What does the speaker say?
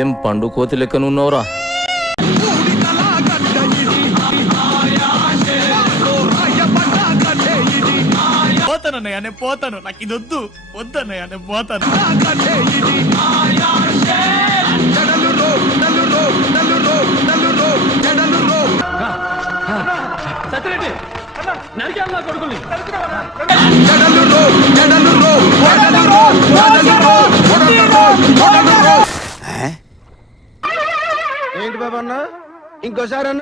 ఏం పండు కోతి లెక్కనున్నావురా? పోతానన్నయ్య, నేను పోతాను. నాకు ఇది వద్దు, వద్దన్నయ్య, నేను పోతాను. ఏంటి బాబా అన్న, ఇంకోసారి అన్న